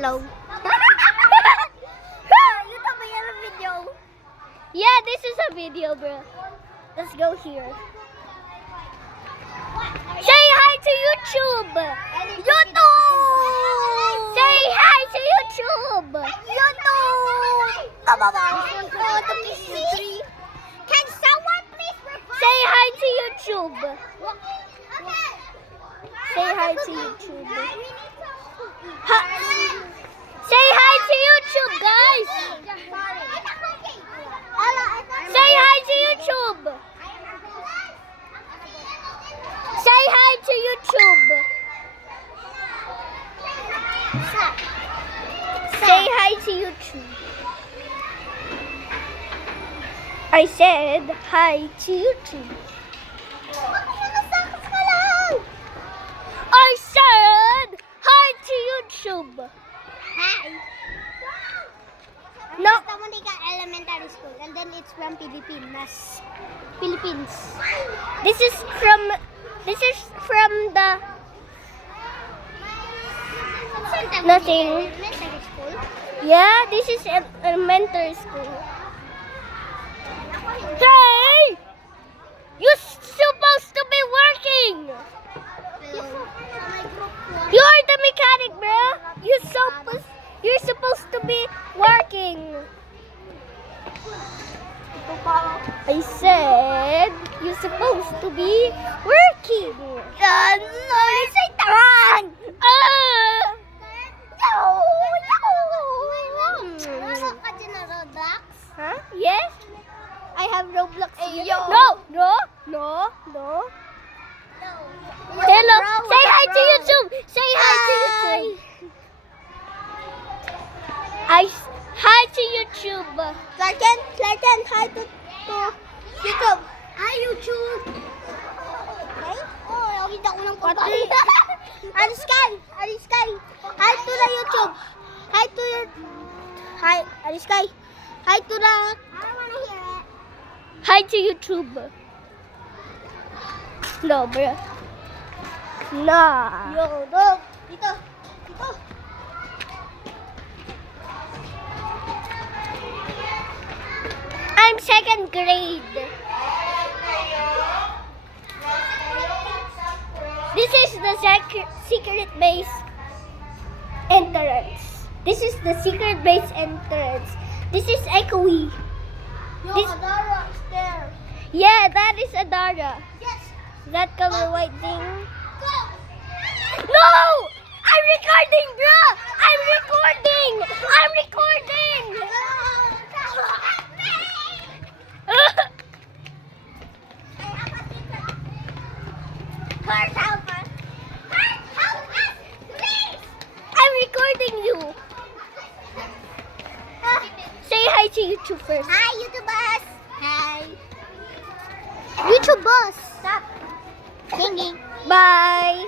yellow. YouTube yellow video. Yeah, this is a video, bro. Let's go here. Say hi to YouTube. YouTube. Say hi to YouTube. YouTube. Can someone please revive? Say hi to YouTube. Say hi to YouTube. Say hi to YouTube, guys. Say hi to YouTube. Say hi to YouTube. Say hi to YouTube. I said hi to YouTube. I said hi to YouTube. Hi. No. Monica Elementary School, and then it's from Philippines. Philippines. This is from the nothing. Elementary School. Yeah, this is elementary school. Hey! You're supposed to be working! You're the mechanic, bro! You're supposed to be working! I said you're supposed to be working! Sorry, say tarang! Huh? Yes? I have Roblox. Ayo. No. Hello. Say hi to YouTube. Say hi to YouTube. Hi to YouTube. Clarken, hi to YouTube. Hi, YouTube. Okay? Oh, nakita ko ng pagkain. Arisky. Hi to the YouTube. Hi to your... Hi, Arisky. Hi to the... I don't wanna hear it. Hi to YouTube. No, bro. Nah. Yo, dog. Dito. I'm second grade. This is the secret base entrance. This is the secret base entrance. This is Echoey. Yo, This- Adara is there. Yeah, that is Adara. Yes. That color white thing. Go. No! I'm recording, bro! I'm recording! I'm recording you. Say hi to YouTube first. Hi, YouTubers. Hi. YouTubers. Stop. Singing. Bye.